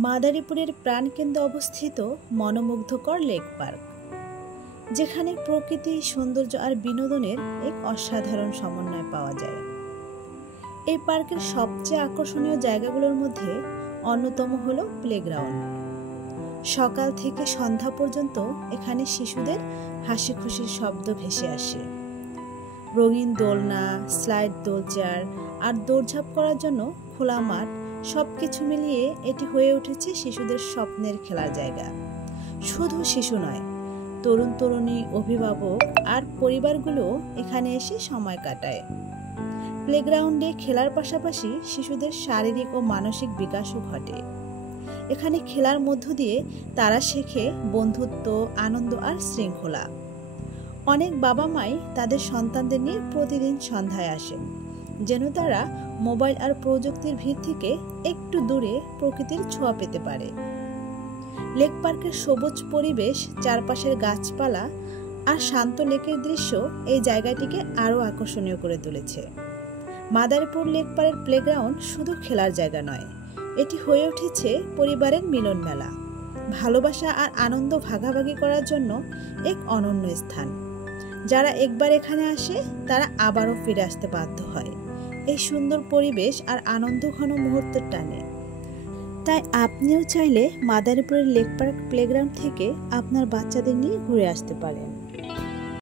মাদারীপুরের প্রাণকেন্দ্রে অবস্থিত মনোমুগ্ধকর লেক পার্ক, যেখানে প্রকৃতি, সৌন্দর্য আর বিনোদনের এক অসাধারণ সমন্বয় পাওয়া যায়। এই পার্কের সবচেয়ে আকর্ষণীয় জায়গাগুলোর মধ্যে অন্যতম হলো প্লেগ্রাউন্ড। সকাল থেকে সন্ধ্যা পর্যন্ত এখানে শিশুদের হাসি খুশির শব্দ ভেসে আসে। রঙিন দোলনা, স্লাইড দোলচার আর দৌড়ঝাঁপ করার জন্য খোলা মাঠ, সবকিছু মিলিয়ে এটি হয়ে উঠেছে শিশুদের স্বপ্নের খেলার জায়গা। শুধু শিশু নয়, তরুণ তরুণী, অভিভাবক আর পরিবারগুলো এখানে এসে সময় কাটায়। প্লেগ্রাউন্ডে খেলার পাশাপাশি শিশুদের শারীরিক ও মানসিক বিকাশও ঘটে। এখানে খেলার মধ্য দিয়ে তারা শেখে বন্ধুত্ব, আনন্দ আর শৃঙ্খলা। অনেক বাবা মাই তাদের সন্তানদের নিয়ে প্রতিদিন সন্ধ্যায় আসেন, যেন তারা মোবাইল আর প্রযুক্তির ভিড় থেকে একটু দূরে প্রকৃতির ছোঁয়া পেতে পারে। লেক পার্কের সবুজ পরিবেশ, চারপাশের গাছপালা আর শান্ত লেকের দৃশ্য এই জায়গাটিকে আরও আকর্ষণীয় করে তুলেছে। মাদারীপুর লেক পার্কের প্লেগ্রাউন্ড শুধু খেলার জায়গা নয়, এটি হয়ে উঠেছে পরিবারের মিলন মেলা, ভালোবাসা আর আনন্দ ভাগাভাগি করার জন্য এক অনন্য স্থান। যারা একবার এখানে আসে তারা আবারও ফিরে আসতে বাধ্য হয় এই সুন্দর পরিবেশ আর আনন্দঘন মুহূর্তের টানে। তাই আপনিও চাইলে মাদারীপুরের লেক পার্ক প্লেগ্রাউন্ড থেকে আপনার বাচ্চাদের নিয়ে ঘুরে আসতে পারেন।